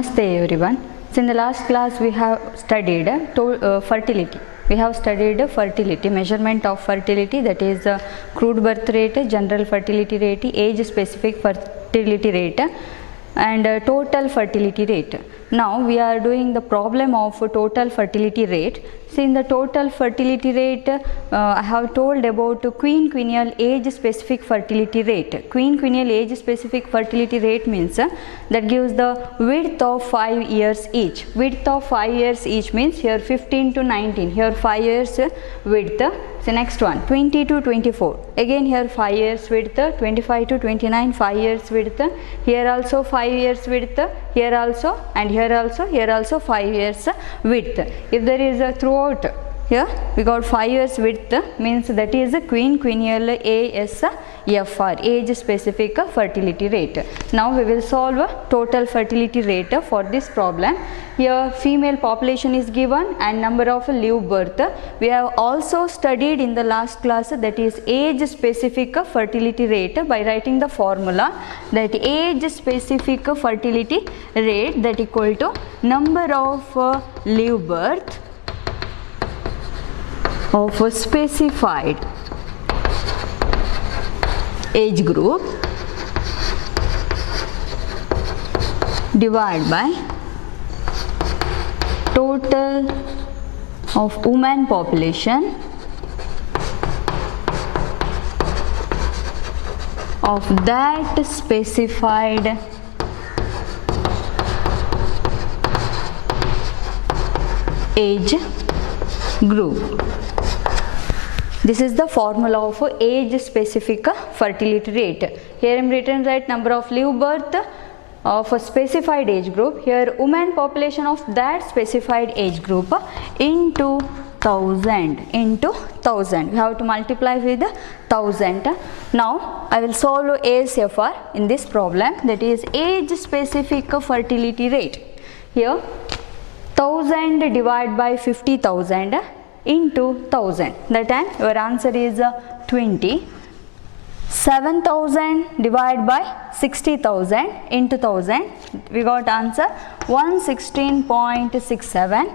Namaste everyone. So in the last class we have studied fertility. We have studied fertility, measurement of fertility, that is crude birth rate, general fertility rate, age specific fertility rate and total fertility rate. Now we are doing the problem of total fertility rate. So in the total fertility rate I have told about quinquennial age specific fertility rate. Quinquennial age specific fertility rate means that gives the width of 5 years each. Width of 5 years each means here 15 to 19, here 5 years width. So next one 20 to 24, again here 5 years width, 25 to 29 5 years width, here also 5 years width, here also and here also 5 years width. If there is a throughout, here we got 5 years width means that is a quinquennial ASFR, age specific fertility rate. Now we will solve total fertility rate for this problem. Here female population is given and number of live birth. We have also studied in the last class, that is age specific fertility rate, by writing the formula that age specific fertility rate that equal to number of live birth of a specified age group divided by total of women population of that specified age group. This is the formula of age specific fertility rate. Here I am written right number of live birth of a specified age group, here women population of that specified age group into 1000, we have to multiply with 1000. Now I will solve ASFR in this problem, that is age specific fertility rate. Here 1000 divided by 50,000 into 1000, that time your answer is 20. 7,000 divided by 60,000 into 1000, we got answer 116.67.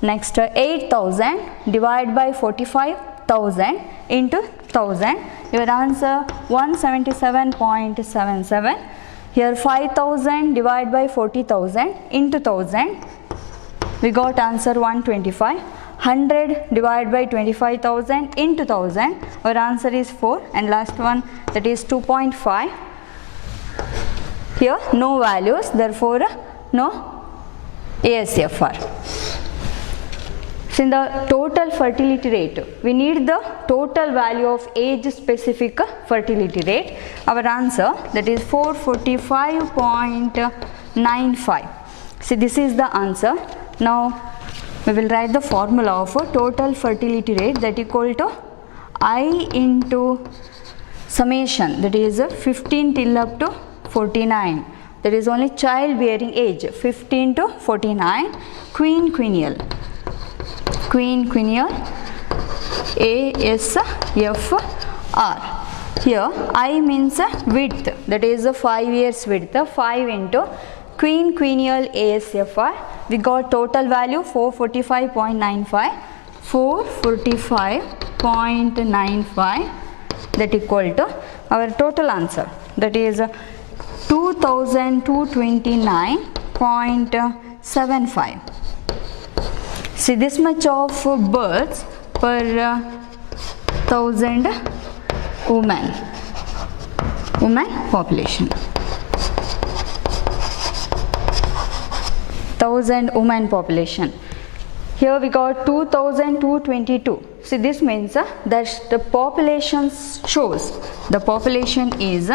Next 8,000 divided by 45,000 into 1000, your answer 177.77. Here 5,000 divided by 40,000 into 1000, we got answer 125. 100 divided by 25,000 into 1000, our answer is 4, and last one that is 2.5. Here no values, therefore no ASFR. So in the total fertility rate, we need the total value of age specific fertility rate. Our answer that is 445.95. See, this is the answer. Now we will write the formula of total fertility rate, that equal to I into summation, that is 15 till up to 49, that is only child bearing age 15 to 49, quinquennial ASFR. Here I means width, that is 5 years width, 5 into quinquennial ASFR. We got total value 445.95, 445.95, that equal to our total answer, that is 2229.75. See, this much of births per 1000 women population. 1000 women population. Here we got 2222. See, this means that the population shows the population is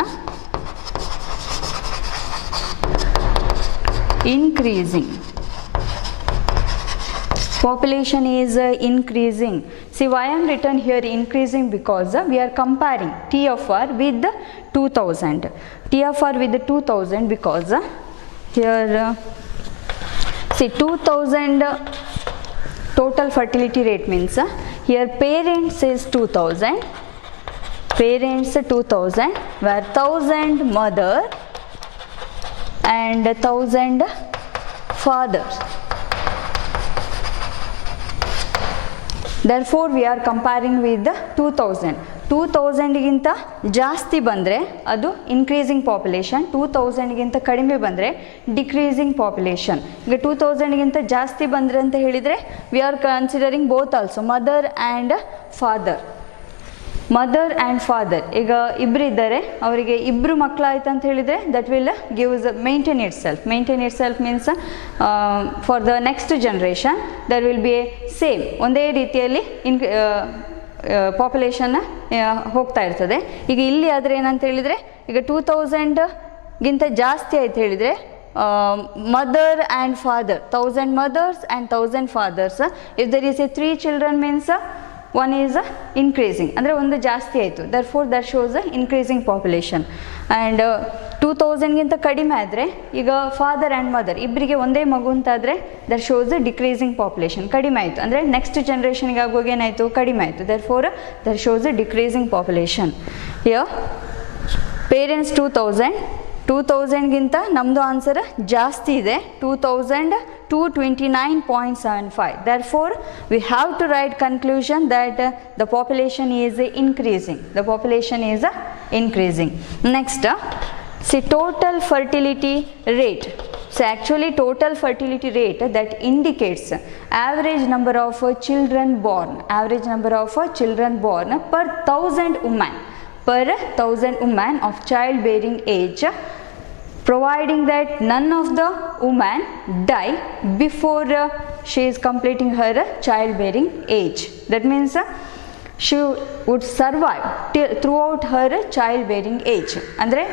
increasing. Population is increasing. See, why I am written here increasing, because we are comparing TFR with 2000. TFR with 2000 because here see 2000 total fertility rate means here parents is 2000, where 1000 mother and 1000 father. Therefore we are comparing with the 2000. 2000 ಗಿಂತ ಜಾಸ್ತಿ ಬಂದರೆ ಅದು increasing population, 2000 ಗಿಂತ ಕಡಿಮೆ ಬಂದರೆ decreasing population. ಈಗ 2000 ಗಿಂತ ಜಾಸ್ತಿ ಬಂದರೆ ಅಂತ ಹೇಳಿದರೆ we are considering both also, mother and father. Mother and father ಈಗ ಇಬ್ಬರು ಇದ್ದಾರೆ, ಅವರಿಗೆ ಇಬ್ಬರು ಮಕ್ಕಳಾಯ್ತು ಅಂತ ಹೇಳಿದರೆ that will gives maintain itself. Maintain itself means for the next generation there will be a same, ಒಂದೇ ರೀತಿಯಲ್ಲಿ ಪಾಪ್ಯುಲೇಷನ್ ಹೋಗ್ತಾ ಇರ್ತದೆ. ಈಗ ಇಲ್ಲಿ ಆದರೆ ಏನಂತ ಹೇಳಿದರೆ ಈಗ 2000ಗಿಂತ ಜಾಸ್ತಿ ಆಯ್ತು ಹೇಳಿದರೆ mother and father, 1000 mothers and 1000 fathers. If there is a 3 children means one is increasing, ಅಂದರೆ ಒಂದು ಜಾಸ್ತಿ ಆಯಿತು. therefore that shows increasing population. And 2000ಗಿಂತ ಕಡಿಮೆ ಆದರೆ ಈಗ ಫಾದರ್ ಆ್ಯಂಡ್ ಮದರ್ ಇಬ್ಬರಿಗೆ ಒಂದೇ ಮಗು ಅಂತಾದರೆ ದಟ್ ಶೋಸ್ ಡಿಕ್ರೀಸಿಂಗ್ ಪಾಪ್ಯುಲೇಷನ್, ಕಡಿಮೆ ಆಯಿತು. ಅಂದರೆ ನೆಕ್ಸ್ಟ್ ಜನ್ರೇಷನ್ಗೆ ಆಗುವಾಗ ಏನಾಯಿತು, ಕಡಿಮೆ ಆಯಿತು. therefore that shows decreasing population. Here parents 2000ಗಿಂತ ನಮ್ಮದು ಆನ್ಸರ್ ಜಾಸ್ತಿ ಇದೆ, 2229.75. therefore we have to write conclusion that the population is increasing. The population is increasing. Next, see total fertility rate. So actually total fertility rate that indicates average number of children born, average number of children born per 1000 women, per 1000 women of childbearing age, providing that none of the women die before she is completing her childbearing age. That means she would survive throughout her childbearing age. ಅಂದರೆ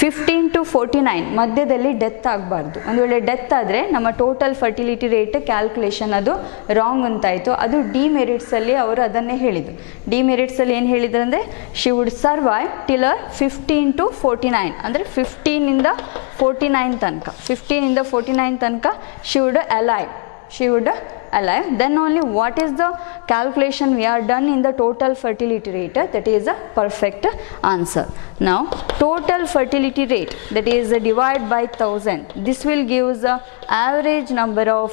15 to 49 ಮಧ್ಯದಲ್ಲಿ death ಆಗಬಾರ್ದು. ಒಂದು ವೇಳೆ death ಆದರೆ ನಮ್ಮ total fertility rate calculation ಅದು wrong ಅಂತಾಯಿತು. ಅದು ಡಿಮೆರಿಟ್ಸಲ್ಲಿ ಅವರು ಅದನ್ನೇ ಹೇಳಿದರು. ಡಿಮೆರಿಟ್ಸಲ್ಲಿ ಏನು ಹೇಳಿದ್ರು ಅಂದರೆ she would survive till 15 to 49, ಅಂದರೆ 15ಇಂದ 49 ತನಕ, 15ಇಂದ 49 ತನಕ she would alive, she would alive. Then only what is the calculation we are done in the total fertility rate, that is a perfect answer. Now total fertility rate, that is divided by 1000, this will give the average number of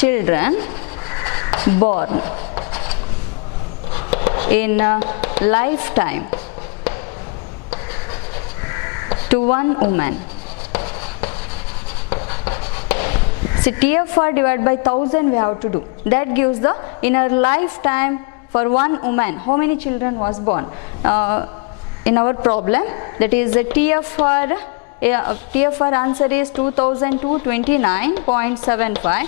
children born in a lifetime to one woman. So TFR divided by 1000 we have to do. That gives the in her lifetime for one woman how many children was born. In our problem that is the TFR answer is 2229.75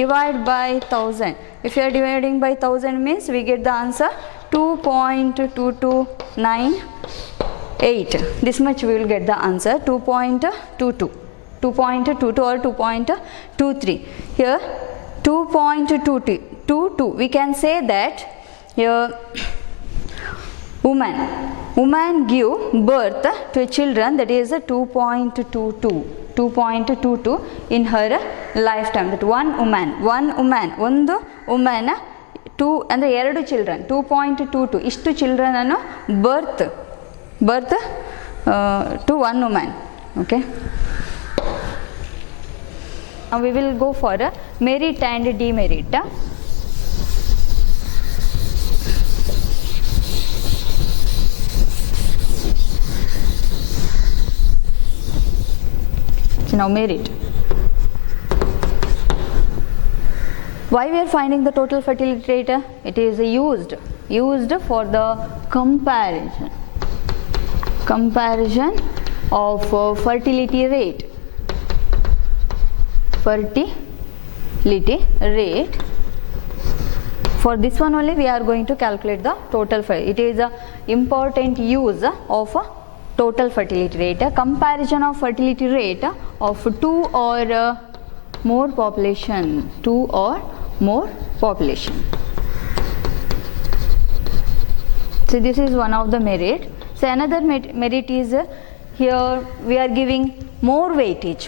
divided by 1000. If you are dividing by 1000 means we get the answer 2.2298. This much we will get the answer 2.22 or 2.23. Here 2.22. We can say that here woman give birth to children, that is 2.22 in her lifetime. That one woman ಒಂದು woman 2 ಅಂದರೆ 2 children 2.22 ಇಷ್ಟು children ಅನ್ನು birth to one woman. Okay. Now we will go for merit and demerit. So now merit. Why we are finding the total fertility rate? It is used for the comparison of fertility rate. For this one only we are going to calculate the total fertility. It is a important use of total fertility rate, a comparison of fertility rate of two or more population. So this is one of the merit. So another merit is here we are giving more weightage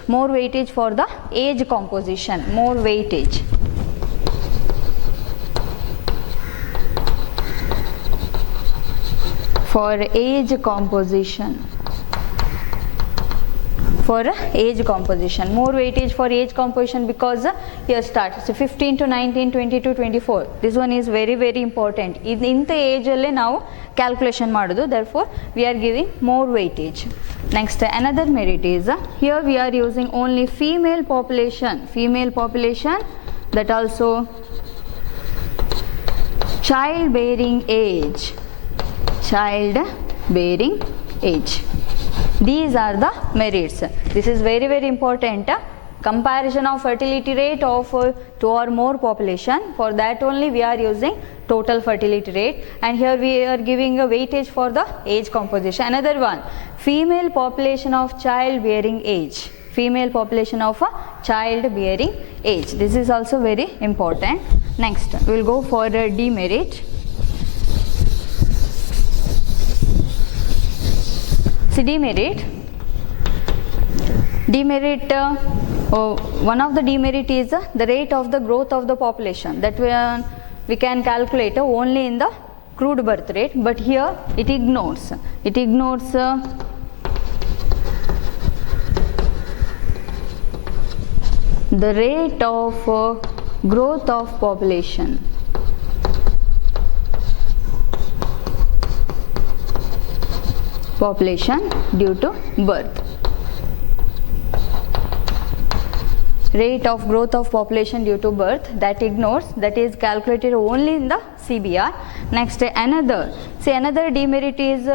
for the age composition, more weightage. For age composition for age composition. More weightage for age composition because here starts. So 15 to 19, 20 to 24. This one is very important. In the age alle now calculation madudu. Therefore, we are giving more weightage. Next, another merit is here we are using only female population. Female population, that also childbearing age. Childbearing age. These are the merits. This is very important. Comparison of fertility rate of 2 or more population. For that only we are using total fertility rate, and here we are giving a weightage for the age composition. Another one, female population of childbearing age. Female population of childbearing age. This is also very important. Next, we will go for the demerit. See, demerit, one of the demerit is the rate of the growth of the population, that we can calculate only in the crude birth rate, but here it ignores the rate of growth of population. Due to birth. Rate of growth of population due to birth, that ignores, that is calculated only in the CBR. Next, another demerit is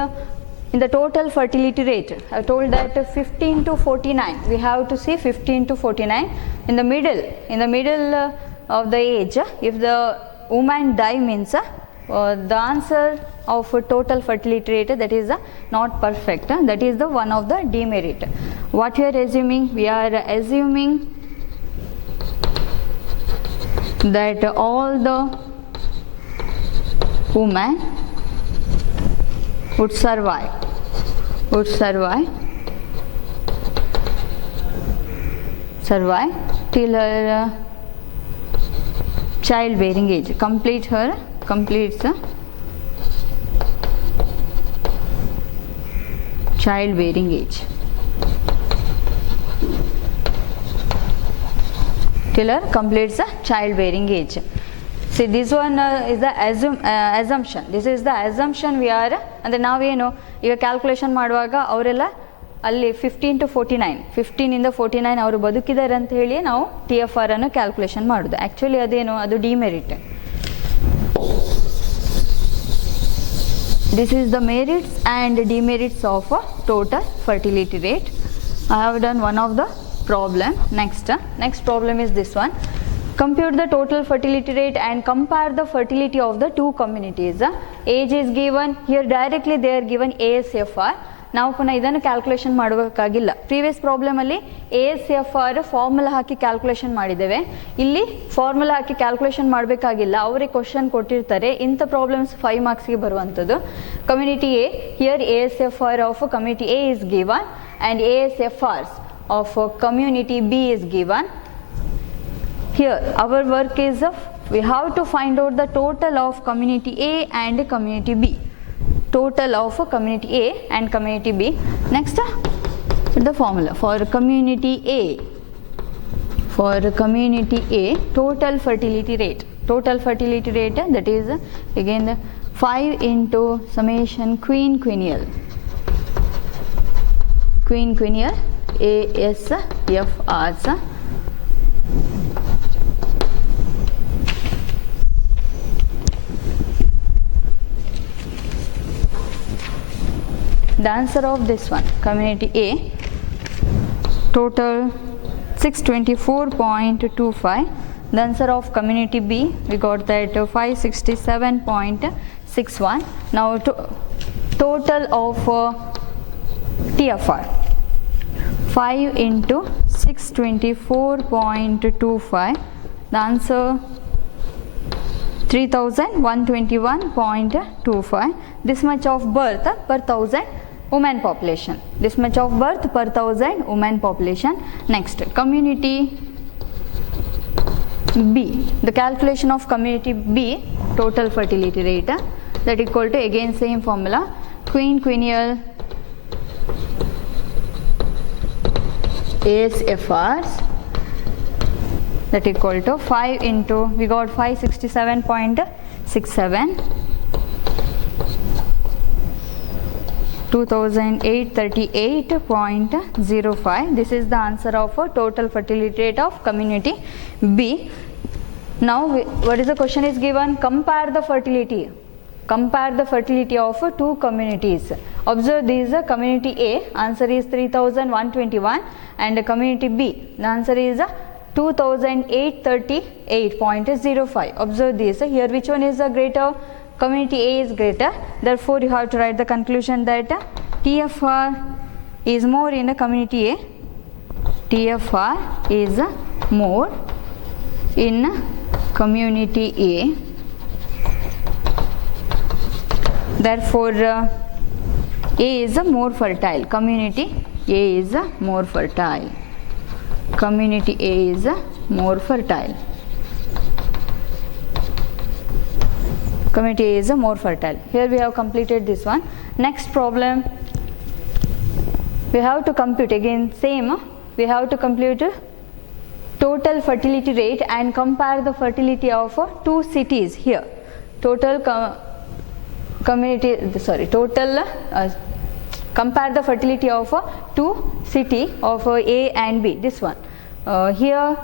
in the total fertility rate. I told that 15 to 49, we have to see 15 to 49. In the middle of the age, if the woman die means the answer of total fertility rate, that is not perfect. That is the one of the demerit. What we are assuming? We are assuming that all the women would survive till her childbearing age, completes childbearing age, till her completes the childbearing age. See, this one is the assumption. This is the assumption we are, and now ಈಗ calculation ಮಾಡುವಾಗ ಅವರೆಲ್ಲ ಅಲ್ಲಿ 15 to 49, 15 ಇಂದ 49 ಅವರು ಬದುಕಿದ್ದಾರೆ ಅಂತ ಹೇಳಿ ನಾವು TFR ಅನ್ನು ಕ್ಯಾಲ್ಕುಲೇಷನ್ ಮಾಡೋದು. ಆ್ಯಕ್ಚುಲಿ ಅದೇನು, ಅದು demerit. This is the merits and demerits of total fertility rate. I have done one of the problem. Next problem is this one. Compute the total fertility rate and compare the fertility of the two communities. Age is given here, directly they are given ASFR. ನಾವು ಪುನಃ ಇದನ್ನು calculation ಮಾಡಬೇಕಾಗಿಲ್ಲ. Previous ಪ್ರಾಬ್ಲಮಲ್ಲಿ ASFR formula ಹಾಕಿ calculation ಮಾಡಿದ್ದೇವೆ. ಇಲ್ಲಿ formula ಹಾಕಿ calculation ಮಾಡಬೇಕಾಗಿಲ್ಲ, ಅವರೇ question ಕೊಟ್ಟಿರ್ತಾರೆ. ಇಂಥ ಪ್ರಾಬ್ಲಮ್ಸ್ 5 ಮಾರ್ಕ್ಸ್ಗೆ ಬರುವಂಥದ್ದು. Community A, here ASFR of community A is given and ASFRs of community B is given. Here our work is we have to find out the total of community A and community B. Total of community A and community B. Next, the formula for community A. For community A, total fertility rate. Total fertility rate, that is again 5 into summation quinquennial ASFRs. The answer of this one, community A, total 624.25. The answer of community B, we got that 567.61. Now total of TFR, 5 into 624.25. The answer 3121.25. This much of birth per 1000 women population. This much of birth per 1000 women population. Next, community B. The calculation of community B total fertility rate, that equal to again same formula, quinquennial ASFRs, that equal to 5 into, we got 567.67, 2838.05. This is the answer of a total fertility rate of community B. Now what is the question is given? Compare the fertility. Compare the fertility of two communities. Observe these, community A, answer is 3121, and community B, the answer is 2838.05. Observe this, here which one is greater? Community A is greater, therefore you have to write the conclusion that TFR is more in community A. TFR is more in community A. Therefore, A is more fertile. Community A is more fertile. Community A is more fertile. Community A is more fertile. Here we have completed this one. Next problem, we have to compute again same. We have to compute total fertility rate and compare the fertility of two cities here. Total compare the fertility of two city of A and B. This one here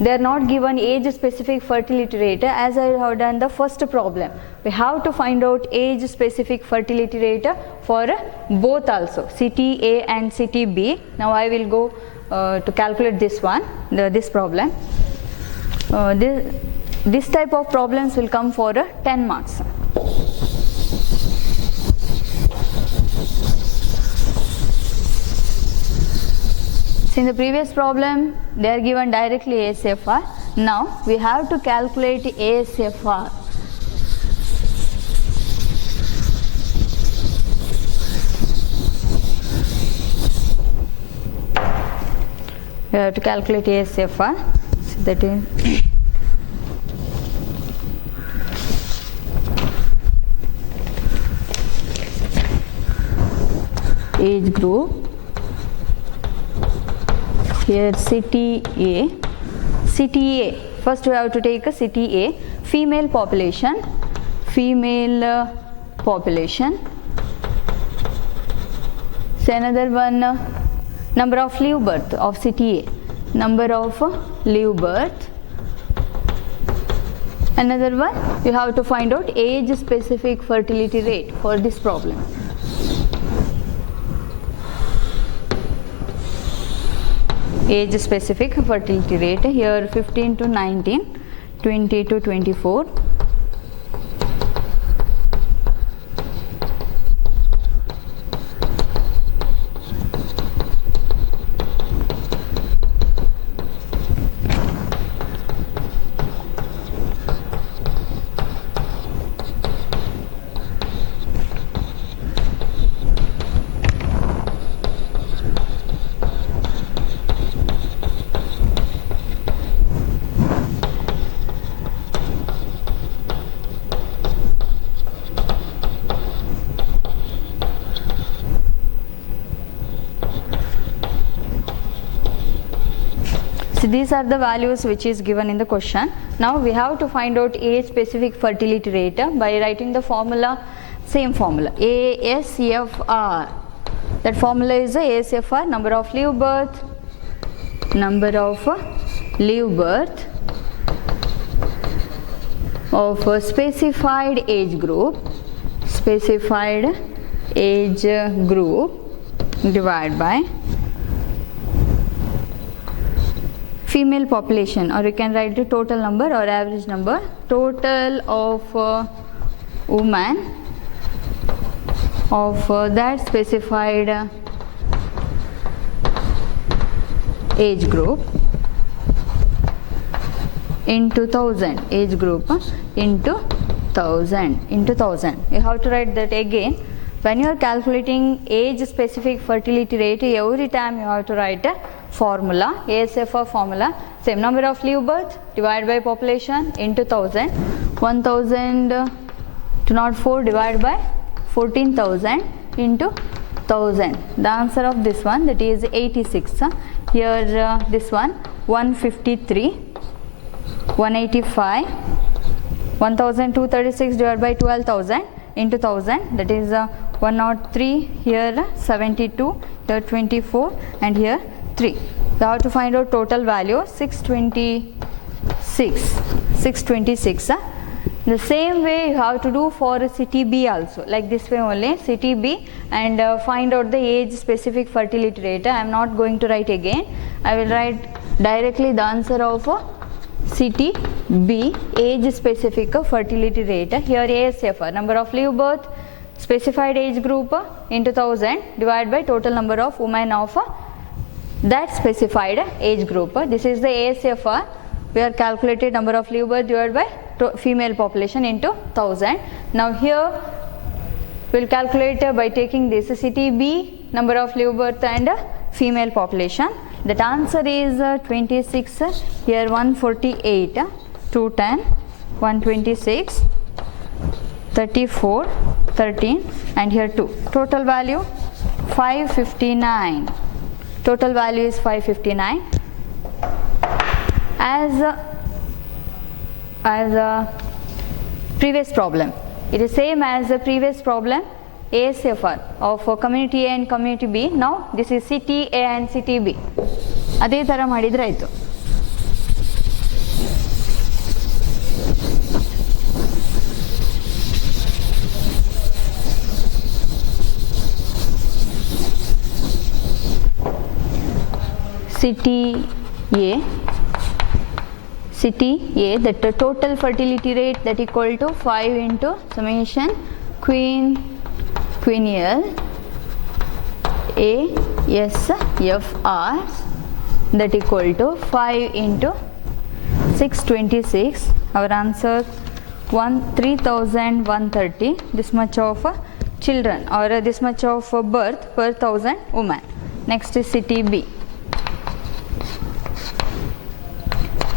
they are not given age specific fertility rate as I have done the first problem. We have to find out age specific fertility rate for both also, city A and city B. Now I will go to calculate this one, this problem. This type of problems will come for 10 marks. In the previous problem, they are given directly ASFR. Now we have to calculate ASFR. We have to calculate ASFR. So that is age group. Here city A. City A. First we have to take a city A. Female population. Female population. So another one, number of live birth of city A. Number of live birth. Another one, you have to find out age specific fertility rate for this problem. Age specific fertility rate here 15 to 19, 20 to 24. So these are the values which is given in the question. Now we have to find out age specific fertility rate by writing the formula, same formula, ASFR. That formula is ASFR, number of live birth, of a specified age group, divided by female population, or you can write the total number or average number, total of women of that specified age group into 1000, age group into 1000. You have to write that again. When you are calculating age specific fertility rate, every time you have to write a formula, ASFR formula, same number of live birth divided by population into 1000, 1004 divided by 14,000 into 1000. The answer of this one, that is 86. Here this one 153, 185, 1236 divided by 12,000 into 1000, that is 103, here 72, here 24, and here 3. So how to find out total value? 626. The same way you have to do for city B also, like this way only, city B, and find out the age specific fertility rate. I am not going to write again. I will write directly the answer of city B, age specific fertility rate. Here ASFR, number of live birth, specified age group into 1000 divided by total number of women of that specified age group. This is the ASFR. We are calculated number of live birth divided by female population into 1000. Now here we will calculate by taking this city B, number of live birth and female population. That answer is 26, here 148, 210, 126, 34, 13, and here 2. Total value 559. Total value is 559. As a previous problem, it is same as the previous problem, ASFR of community A and community B. Now this is city A and city B. ಅದೇ ಥರ ಮಾಡಿದರೆ ಆಯಿತು. City A, that the total fertility rate that equal to 5 into summation queenal ASFR, that equal to 5 into 626. Our answer 3,130. This much of children or this much of birth per 1000 women. Next is city B.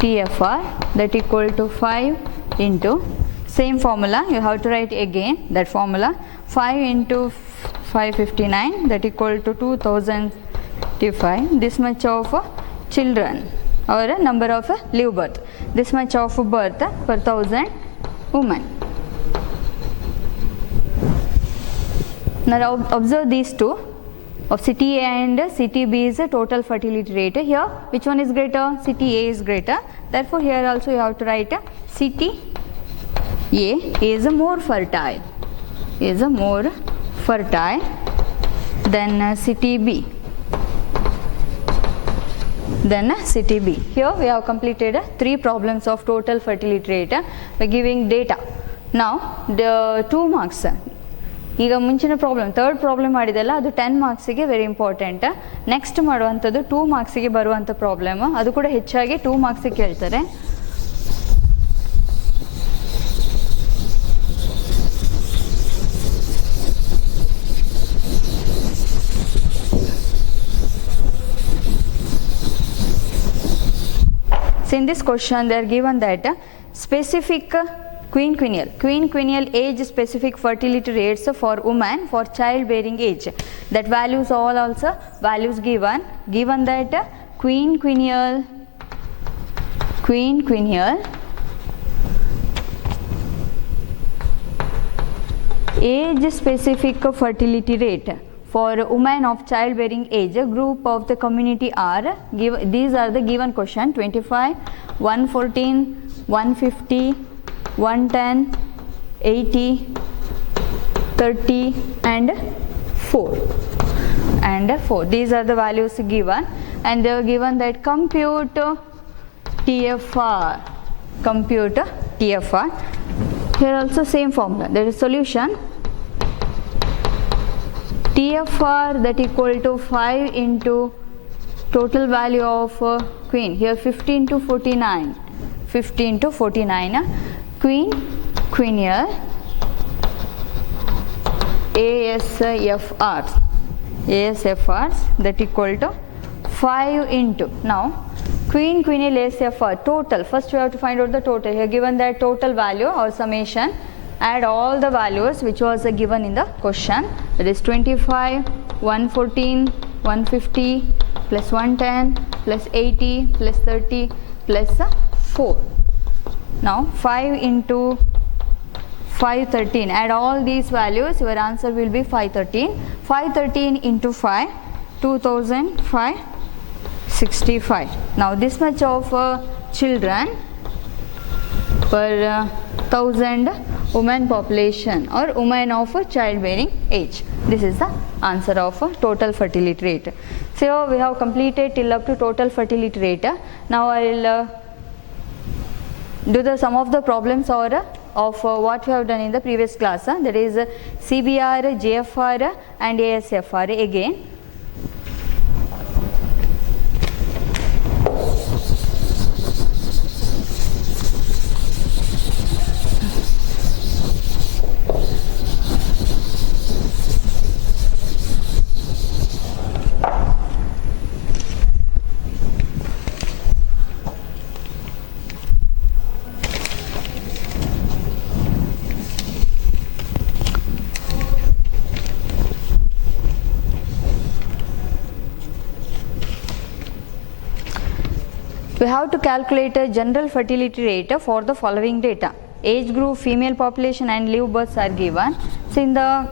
TFR, that equal to 5 into, same formula you have to write again, that formula 5 into 559, that equal to 2005. This much of children or number of live birth, this much of birth per 1000 women. Now observe these two of city A and city B is the total fertility rate. Here which one is greater? City A is greater. Therefore here also you have to write city A is more fertile, than city B. Here we have completed 3 problems of total fertility rate by giving data. Now the 2 marks. ಈಗ ಮುಂಚಿನ problem, third problem ಮಾಡಿದೆಲ್ಲ ಅದು 10 ಮಾರ್ಕ್ಸಿಗೆ very important. Next ಮಾಡುವಂಥದ್ದು 2 ಮಾರ್ಕ್ಸಿಗೆ ಬರುವಂಥ problem, ಅದು ಕೂಡ ಹೆಚ್ಚಾಗಿ 2 ಮಾರ್ಕ್ಸಿಗೆ ಕೇಳ್ತಾರೆ. So in this question they are given that specific quinquennial age specific fertility rates for women for childbearing age, that values all also values given that quinquennial age specific fertility rate for women of childbearing age group of the community are these are the given question: 25, 114, 150, 110, 80, 30 and 4. These are the values given, and they are given that compute TFR. Here also same formula, there is solution. TFR that equal to 5 into total value of queen, here 15 to 49, quinquennial ASFRs that equal to 5 into, now quinquennial ASFR total, first you have to find out the total. Here given that total value or summation, add all the values which was given in the question, that is 25, 114, 150 plus 110 plus 80 plus 30 plus 4. Now 5 into 513, add all these values, your answer will be 513. 513 into 5, 2565. Now this much of children per 1000 women population or women of childbearing age. This is the answer of total fertility rate. So we have completed till up to total fertility rate. Now I will do the some of the problems or of what we have done in the previous class, that is CBR, JFR and ASFR again. We have to calculate a general fertility rate for the following data. Age group, female population and live births are given. So in the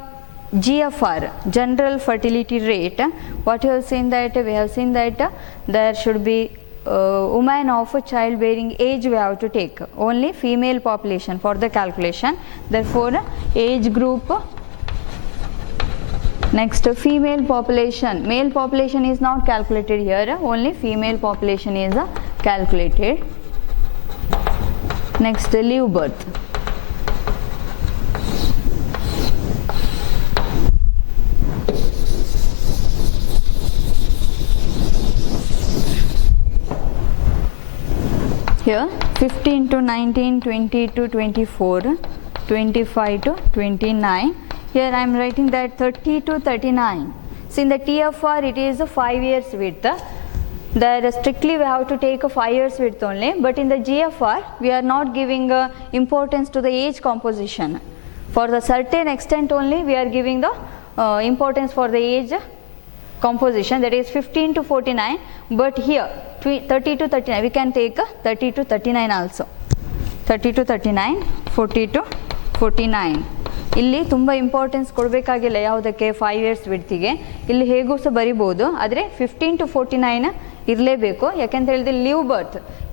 GFR, general fertility rate, what you have seen that we have seen that there should be women of childbearing age we have to take, only female population for the calculation. Therefore age group, next female population, male population is not calculated here, only female population is calculated. Next live birth. Here 15 to 19, 20 to 24, 25 to 29. Here I am writing that 30 to 39. So in the TFR it is a 5 years width. There strictly we have to take a 5 years width only, but in the GFR we are not giving importance to the age composition. For the certain extent only we are giving the importance for the age composition, that is 15 to 49, but here 30 to 39 we can take 30 to 39 also. 30 to 39, 40 to 49. ಇಲ್ಲಿ ತುಂಬ importance ಕೊಡಬೇಕಾಗಿಲ್ಲ ಯಾವುದಕ್ಕೆ 5 years ವಿಡ್ತಿಗೆ, ಇಲ್ಲಿ ಹೇಗೂ ಸಹ ಬರಿಬೋದು, ಆದರೆ 15 to 49 ಇರಲೇಬೇಕು. ಯಾಕೆಂತ ಹೇಳಿದ್ರೆ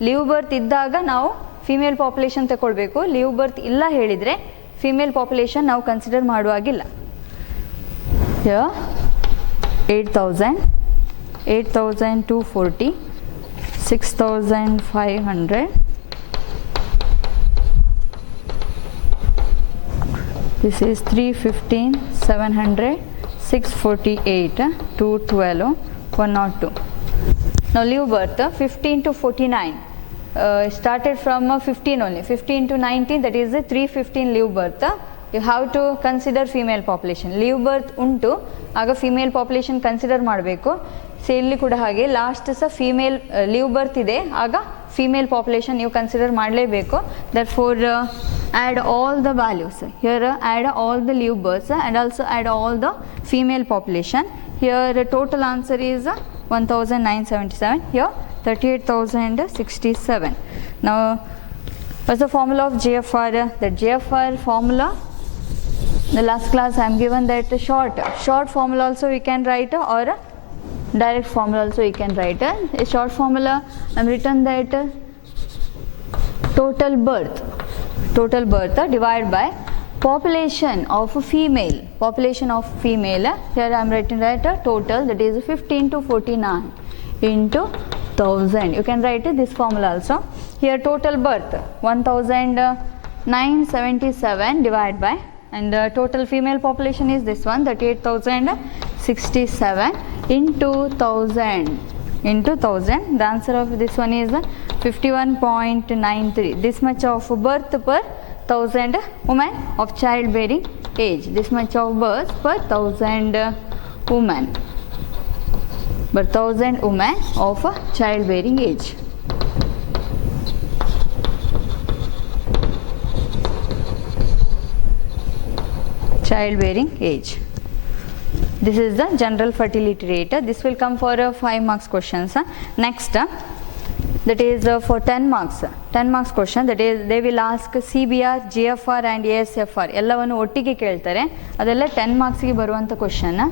ಲೀವ್ ಬರ್ತ್ ಇದ್ದಾಗ ನಾವು ಫಿಮೇಲ್ ಪಾಪ್ಯುಲೇಷನ್ ತಗೊಳ್ಬೇಕು. ಲೀವ್ ಬರ್ತ್ ಇಲ್ಲ ಹೇಳಿದರೆ ಫಿಮೇಲ್ ಪಾಪ್ಯುಲೇಷನ್ ನಾವು consider ಮಾಡುವಾಗಿಲ್ಲ. 8,000, 8,240, 6,500, this is 315, 700, 648, 212, 102. Now live birth 15 to 49, started from 15 only, 15 to 19, that is 315 live birth. You have to consider female population. live birth ಉಂಟು, ಆಗ ಫಿಮೇಲ್ ಪಾಪ್ಯುಲೇಷನ್ ಕನ್ಸಿಡರ್ ಮಾಡಬೇಕು. So ಇಲ್ಲಿ ಕೂಡ ಹಾಗೆ ಲಾಸ್ಟ್ ಸಹ ಫಿಮೇಲ್ live birth ಇದೆ, ಆಗ female population ನೀವು ಕನ್ಸಿಡರ್ ಮಾಡಲೇಬೇಕು. Therefore add all the values. Here add all the live births and also add all the female population. Here total answer is 1,977. Here 38,067. Now what's the formula of GFR? The GFR formula, the last class I am given that short formula also we can write, or direct formula also we can write. A short formula I am written that total birth divided by population of female. Here I am writing that total, that is 15 to 49 into 1000. You can write this formula also. Here total birth 1,977 divided by, and the total female population is this one, 38,067 into 1000. The answer of this one is 51.93. This much of birth per 1000 women of childbearing age. This much of birth per 1000 women. But 1000 women of childbearing age. Childbearing age. This is the general fertility rate. This will come for 5 marks questions. Next, that is for 10 marks. 10 marks question, that is they will ask CBR, GFR and ASFR ಎಲ್ಲವನ್ನು ಒಟ್ಟಿಗೆ ಕೇಳ್ತಾರೆ. ಅದೆಲ್ಲ 10 ಮಾರ್ಕ್ಸ್ಗೆ ಬರುವಂಥ question.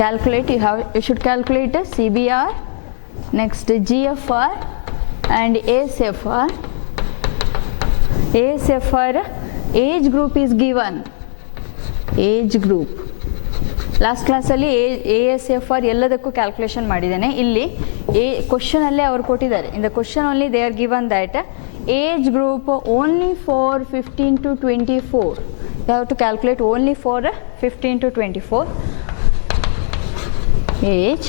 Calculate, you should calculate CBR, next GFR and ASFR. ASFR age group is given. Age group. Last ಕ್ಲಾಸಲ್ಲಿ ASFR ಎಲ್ಲದಕ್ಕೂ calculation ಮಾಡಿದ್ದೇನೆ. ಇಲ್ಲಿ ಕ್ವಶನಲ್ಲೇ ಅವ್ರು ಕೊಟ್ಟಿದ್ದಾರೆ. In the question only they are given that age group only for 15 to 24. You have to calculate only for 15 to 24. Age.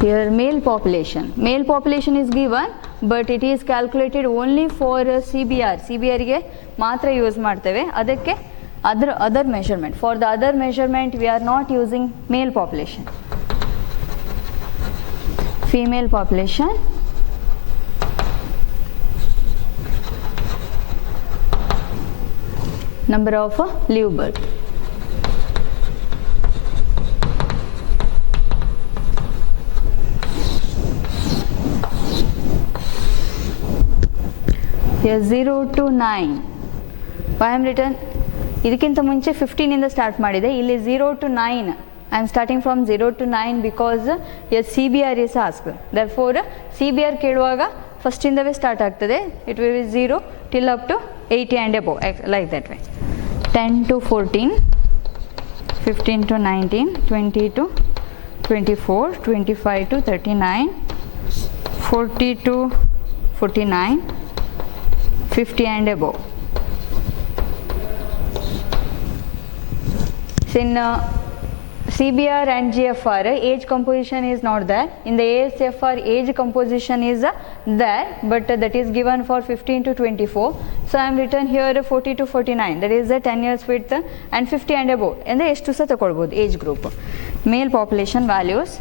Here male population is given, but it is calculated only for CBR. CBR ಗೆ ಮಾತ್ರ use ಮಾಡ್ತೇವೆ. ಅದಕ್ಕೆ other measurement. For the other measurement we are not using male population. Female population. Number of live birth. Here 0 to 9. Why I am written? ಇದಕ್ಕಿಂತ ಮುಂಚೆ 15 ಇಂದ start ಮಾಡಿದೆ. ಇಲ್ಲಿ 0 to 9. I am starting from 0 to 9 because yes CBR is asked. Therefore CBR ಕೇಳುವಾಗ first ಇಂದವೇ start ಆಗ್ತದೆ. It will be 0 till up to 80 and above, like that way. 10 to 14, 15 to 19, 20 to 24, 25 to 39, 40 to 49, 50 and above. So in CBR and GFR age composition is not there. In the ASFR age composition is there, but that is given for 15 to 24. So I am written here 40 to 49, that is 10 years width and 50 and above. And ಎಷ್ಟು ಸಹ ತಗೊಳ್ಬೋದು age group. Male population values.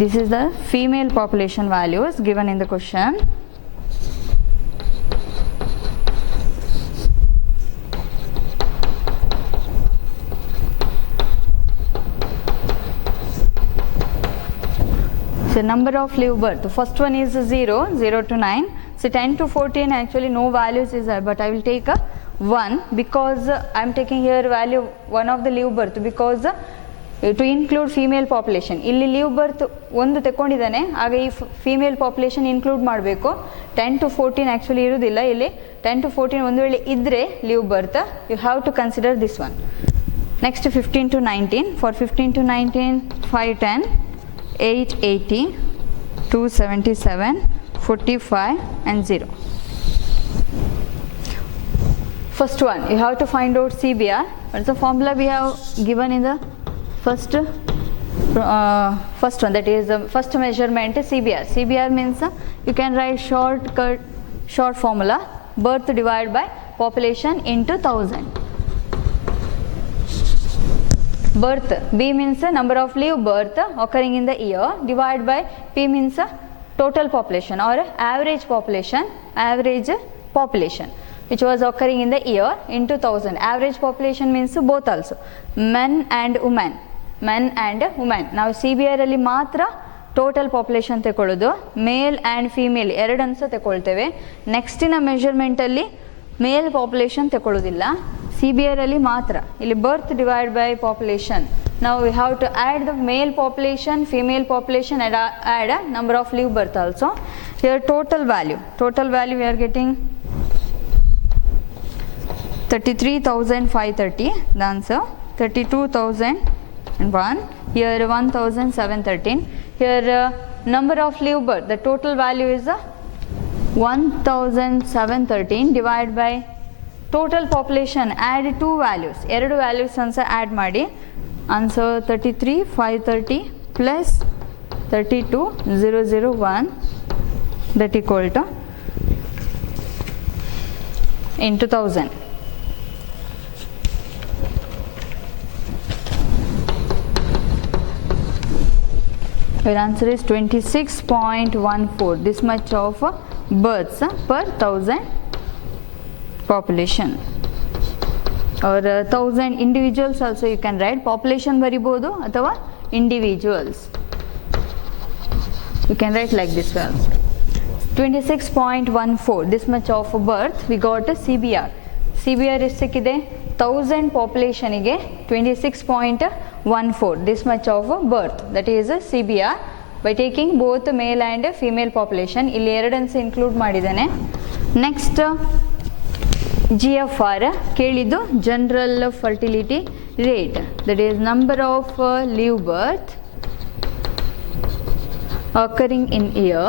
This is the female population values given in the question. So number of live birth. The first one is 0 to 9. So 10 to 14 actually no values is there, but I will take a 1 because I am taking here value 1 of the live birth because to include female population. ಇಲ್ಲಿ live birth ಒಂದು ತಗೊಂಡಿದ್ದಾನೆ, ಆಗ ಈ female population include ಮಾಡಬೇಕು. 10 to 14 actually ಇರೋದಿಲ್ಲ. ಇಲ್ಲಿ 10 to 14 ಒಂದು ವೇಳೆ ಇದ್ದರೆ live birth, you have to consider this one. Next 15 to 19. For 15 to 19, 510, 880, 277, 45 and 0. First one, you have to find out CBR. What's the formula we have given in the first one, that is the first measurement CBR. CBR means you can write short formula, birth divided by population into 1000. Birth, B means number of live birth occurring in the year, divided by P means total population or average population which was occurring in the year into 1000. Average population means both also, men and women. ನಾವು CBR ಅಲ್ಲಿ ಮಾತ್ರ total population ತಗೊಳ್ಳೋದು, male and female ಎರಡನ್ನು ಸಹ ತಗೊಳ್ತೇವೆ. ನೆಕ್ಸ್ಟಿನ ಮೆಷರ್ಮೆಂಟಲ್ಲಿ ಮೇಲ್ population ತಗೊಳ್ಳೋದಿಲ್ಲ, CBR ಅಲ್ಲಿ ಮಾತ್ರ. ಇಲ್ಲಿ ಬರ್ತ್ ಡಿವೈಡ್ ಬೈ ಪಾಪ್ಯುಲೇಷನ್. ನಾವು we have to add the male population, female population and add number of live birth also. Here total value we are getting 33,530, the answer. 32,001, here 1,713. Here number of live birth, the total value is 1,713 divided by Total population, add 2 values, 2 values answer add ಮಾಡಿ, answer 33,530 plus 32,001 that equal to into 1000. Your answer is 26.14. This much of births per 1000 population, or 1000 individuals also you can write. Population baribodu athava individuals, you can write like this well. 26.14, this much of birth we got a CBR. CBR is ಸಿಕ್ಕಿದೆ 1000 population ಗೆ 26.14, this much of birth, that is a CBR by taking both male and female population. ಇಲ್ಲಿ ಎರಡನ್ನು include ಮಾಡಿದ್ದಾನೆ. Next GFR ಕೇಳಿದ್ದು general fertility rate, that is number of live birth occurring in year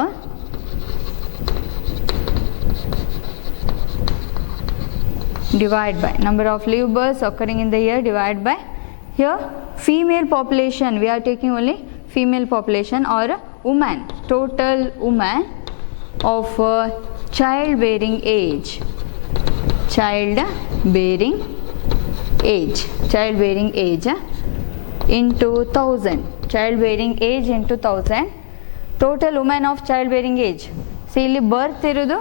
divided by number of live births occurring in the year divided by, here female population we are taking only female population, or woman, total woman of childbearing age, childbearing age into 1000, childbearing age into 1000, total women of childbearing age. See ಇಲ್ಲಿ birth ಇರೋದು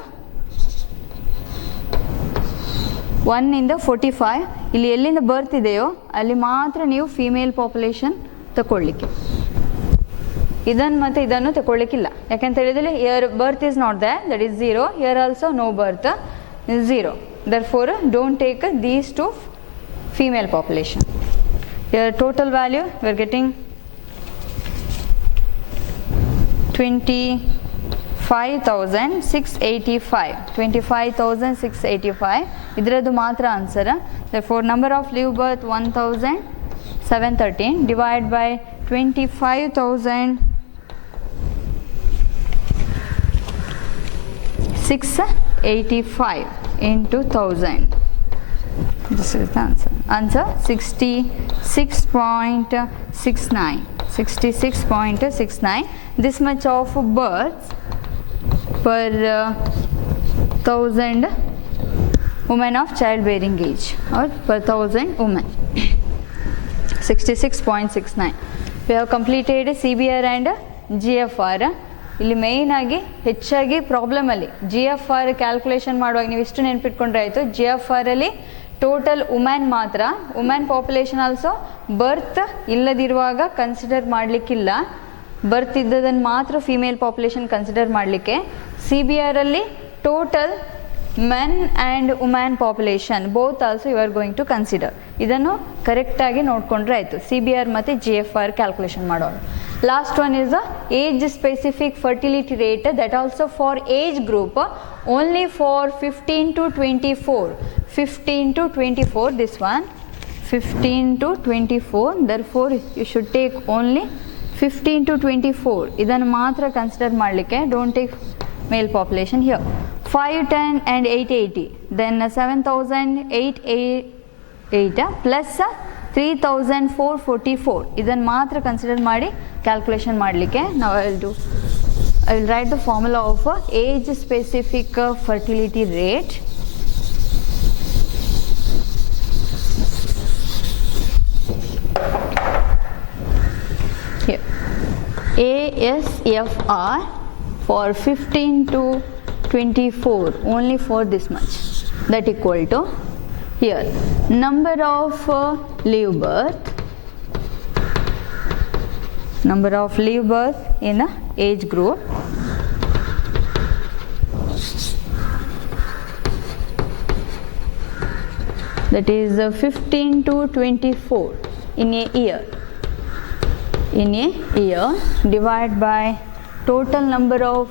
1 ಇಂದ 45, ಇಲ್ಲಿ ಎಲ್ಲಿಂದ ಬರ್ತ್ ಇದೆಯೋ ಅಲ್ಲಿ ಮಾತ್ರ ನೀವು female population ತಗೊಳ್ಳಿಕ್ಕೆ, ಇದನ್ನು ಮತ್ತು ಇದನ್ನು ತಗೊಳ್ಳಿಕ್ಕಿಲ್ಲ. ಯಾಕೆಂತ ಹೇಳಿದರೆ here birth is not that, that is 0, here also no birth is 0, therefore don't take these two female population. Here total value we are getting 25,685, ಇದರದ್ದು ಮಾತ್ರ answer. therefore number of live birth 1713 divided by 25,685 into 1000. This is the answer. Answer 66.69. 66.69. This much of births per 1000 women of childbearing age, or per 1000 women. 66.69. We have completed CBR and GFR. ಇಲ್ಲಿ main ಆಗಿ ಹೆಚ್ಚಾಗಿ problem ಅಲ್ಲಿ GFR calculation ಮಾಡುವಾಗ ನೀವು ಇಷ್ಟು ನೆನಪಿಟ್ಕೊಂಡ್ರೆ ಆಯಿತು. GFR ಅಲ್ಲಿ total women ಮಾತ್ರ, ವುಮೆನ್ ಪಾಪ್ಯುಲೇಷನ್ ಆಲ್ಸೋ ಬರ್ತ್ ಇಲ್ಲದಿರುವಾಗ ಕನ್ಸಿಡರ್ ಮಾಡಲಿಕ್ಕಿಲ್ಲ, ಬರ್ತ್ ಇದ್ದದನ್ನು ಮಾತ್ರ ಫಿಮೇಲ್ ಪಾಪ್ಯುಲೇಷನ್ ಕನ್ಸಿಡರ್ ಮಾಡಲಿಕ್ಕೆ. CBR ಅಲ್ಲಿ total men and women population both also you are going to consider. ಇದನ್ನು ಕರೆಕ್ಟಾಗಿ ನೋಡಿಕೊಂಡ್ರೆ ಆಯಿತು CBR ಮತ್ತು GFR ಕ್ಯಾಲ್ಕುಲೇಷನ್ ಮಾಡೋರು. Last one is the age specific fertility rate, that also for age group only for 15 to 24. 15 to 24, this one 15 to 24, therefore you should take only 15 to 24. ಇದನ್ನು ಮಾತ್ರ consider ಮಾಡಲಿಕ್ಕೆ, don't take male population here. 510 and 880, then 7,808 plus 3,444, ಇದನ್ನು ಮಾತ್ರ consider ಮಾಡಿ calculation ಮಾಡಲಿಕ್ಕೆ. ನಾವು I will write the formula of age specific fertility rate. Here ASFR for 15 to 24 only for this much, that equal to, here number of live birth, number of live birth in a age group, that is 15 to 24 in a year, divided by total number of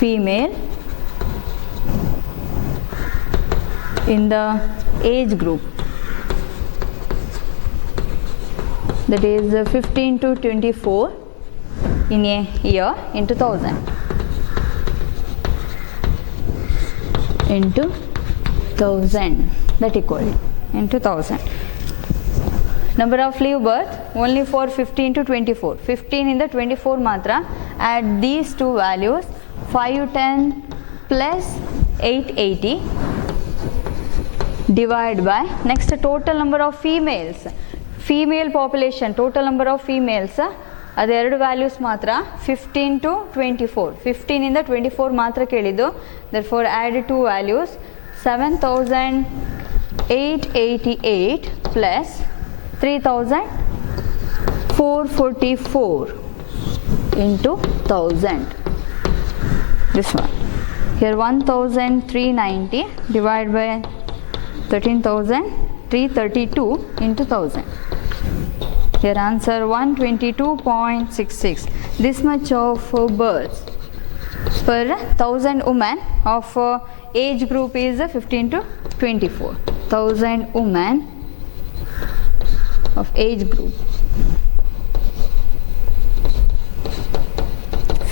female in the age group, that is 15 to 24 in a year into 1000. into 1000, that equal into 1000. Number of leave birth only for 15 to 24. 15 in the 24 matra. Add these two values, 510 plus 880 divide by next total number of females. Female population, total number of females, ಅದು ಎರಡು values ಮಾತ್ರ 15 to 24. 15 ಇಂದ 24 ಮಾತ್ರ ಕೇಳಿದ್ದು. therefore add two values, 7888 plus 3444 into 1000. This one here 1390 divided by 13,332 into 1000. Your answer 122.66. This much of births per 1000 women of age group is 15 to 24. 1000 women of age group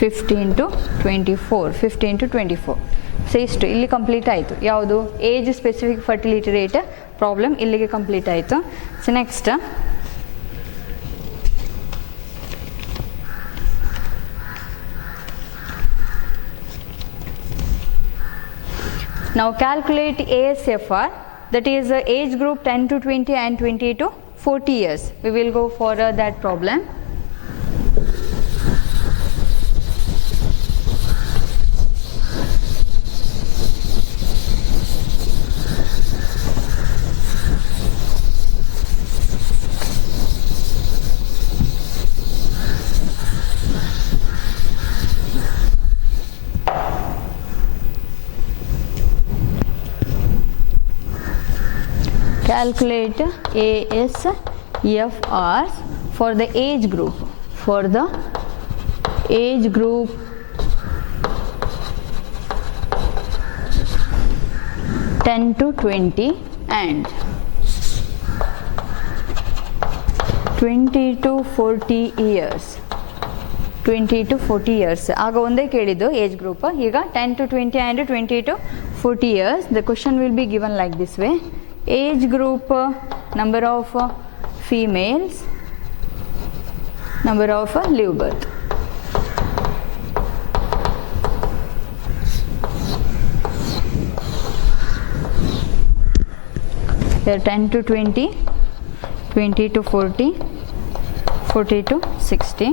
15 to 24. 15 to 24. So ಇಷ್ಟು ಇಲ್ಲಿ complete ಆಯಿತು. ಯಾವುದು age specific fertility rate problem ಇಲ್ಲಿಗೆ complete ಆಯಿತು. So next now calculate ASFR, that is age group 10 to 20 and 20 to 40 years. We will go for that problem. Calculate ASFR for the age group. For the age group 10 to 20 and 20 to 40 years. 20 to 40 years. ಆಗ ಒಂದೇ ಕೇಳಿದ್ದು age group. ಈಗ 10 to 20 and 20 to 40 years. The question will be given like this way. Age group, number of females, number of leave birth. Here 10 to 20, 20 to 40, 40 to 60.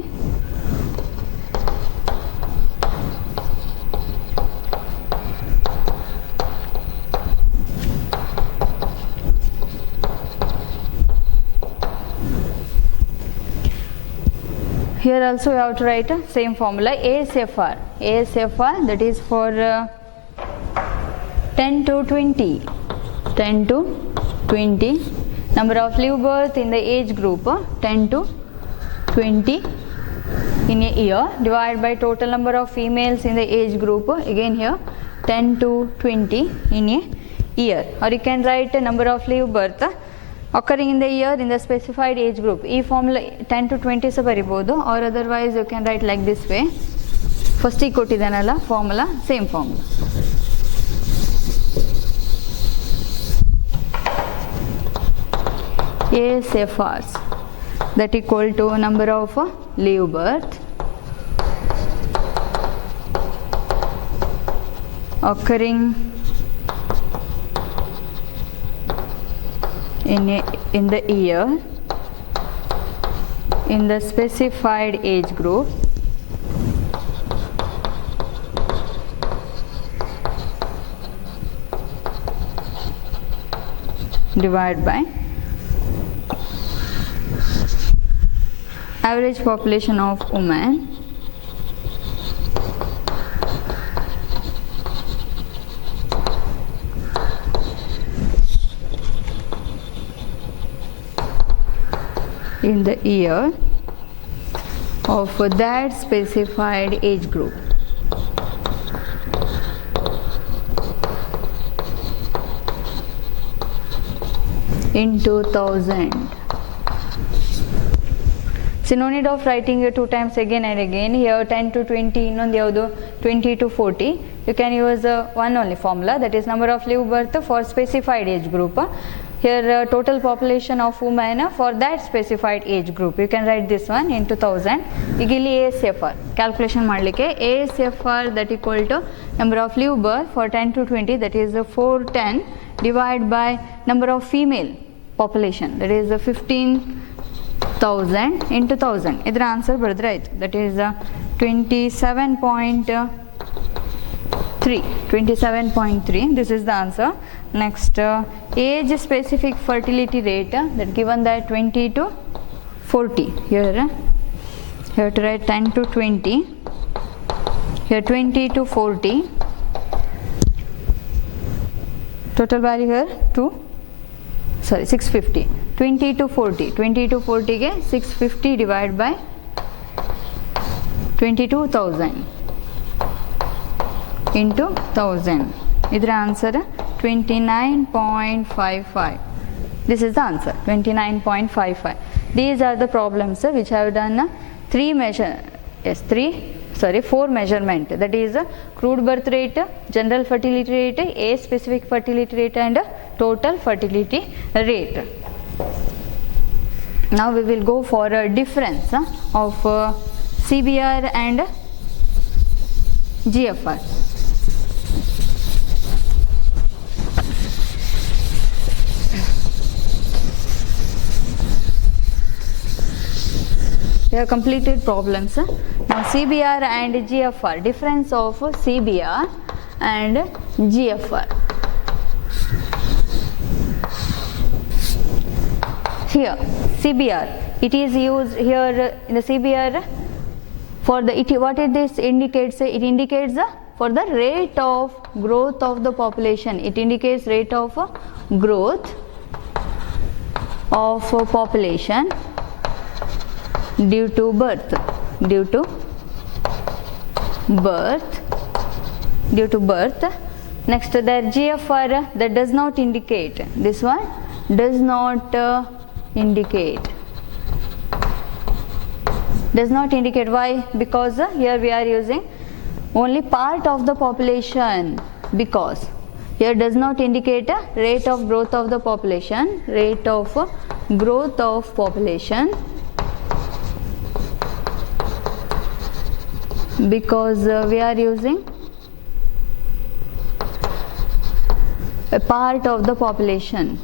Here also you have to write same formula. ASFR, ASFR, that is for 10 to 20, 10 to 20, number of leave birth in the age group 10 to 20 in a year, divided by total number of females in the age group, again here 10 to 20 in a year. Or you can write number of leave birth occurring in the year in the specified age group. E formula 10 to 20 sa baribodu, or otherwise you can write like this way. First e kotidanalla formula, same formula. ASFRs, that equal to number of leave birth occurring in the year in the specified age group divided by average population of women in the year of that specified age group. In 2000. So no need of writing it 2 times again and again. Here 10 to 20, ಇನ್ನೊಂದು ಯಾವುದು 20 to 40. You can use one only formula, that is number of live birth for specified age group. Here total population of women for that specified age group. You can write this one into 1000. ಈಗ ಇಲ್ಲಿ ASFR calculation ಮಾಡಲಿಕ್ಕೆ ASFR that equal to number of live birth for 10 to 20, that is 410 divided by number of female population, that is 15,000 into 1000. ಇದರ answer ಬರೆದ್ರೆ ಆಯ್ತು, that is 27.3. This is the answer. Next, age specific fertility rate, that given that 20 to 40. Here to write 10 to 20. Here 20 to 40. Total value here 650. 20 to 40. 20 to 40 ge 650 divided by 22,000 into 1000. Idra answer 29.55. This is the answer, 29.55. These are the problems which I have done 4 measurement, that is crude birth rate, general fertility rate, age specific fertility rate and total fertility rate. Now we will go for a difference of CBR and GFR. We have completed problems. Now CBR and GFR, difference of CBR and GFR. Here CBR, it is used here in the CBR for the what this indicates? It indicates for the rate of growth of the population. It indicates rate of growth of population due to birth. Next, the GFR, that does not indicate. This one does not indicate. Does not indicate. Why? Because here we are using only part of the population. Because here does not indicate rate of growth of the population. Rate of growth of population. Because we are using a part of the population.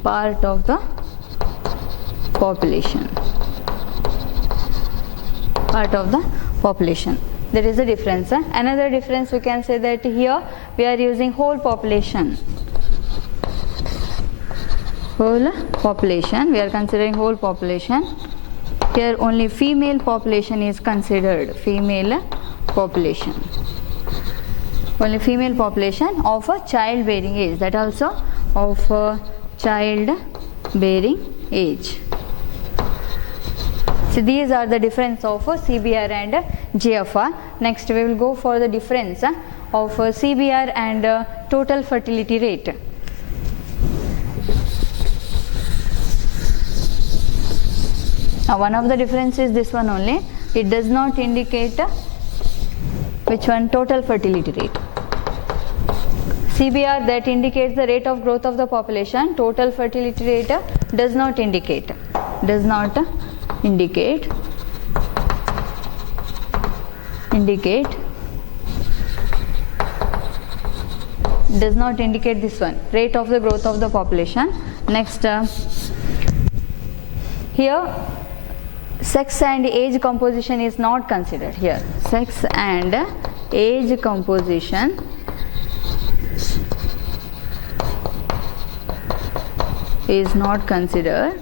There is a difference. Another difference, we can say that here we are using whole population. We are considering whole population. Here only female population is considered. Only female population of a childbearing age, that also of childbearing age. So these are the difference of CBR and GFR. Next we will go for the difference of CBR and total fertility rate. Now one of the differences is this one only. It does not indicate which one? Total fertility rate. CBR, that indicates the rate of growth of the population. Total fertility rate does not indicate. Does not indicate this one, rate of the growth of the population. Next, here sex and age composition is not considered. Here sex and age composition is not considered,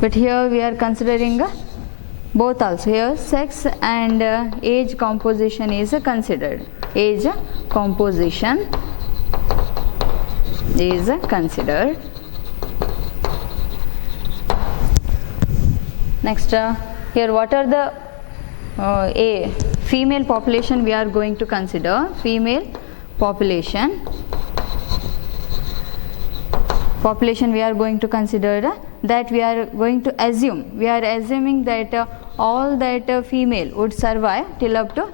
but here we are considering both also. Here sex and age composition is considered. Age composition is considered. Next, here what are the female population we are going to consider. Female population population we are going to consider that we are going to assume, we are assuming that all that female would survive till up to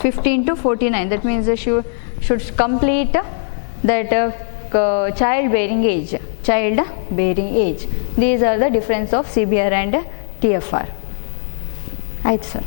15 to 49. That means she should complete that childbearing age. These are the difference of CBR and TFR. ಆಯ್ತು sir.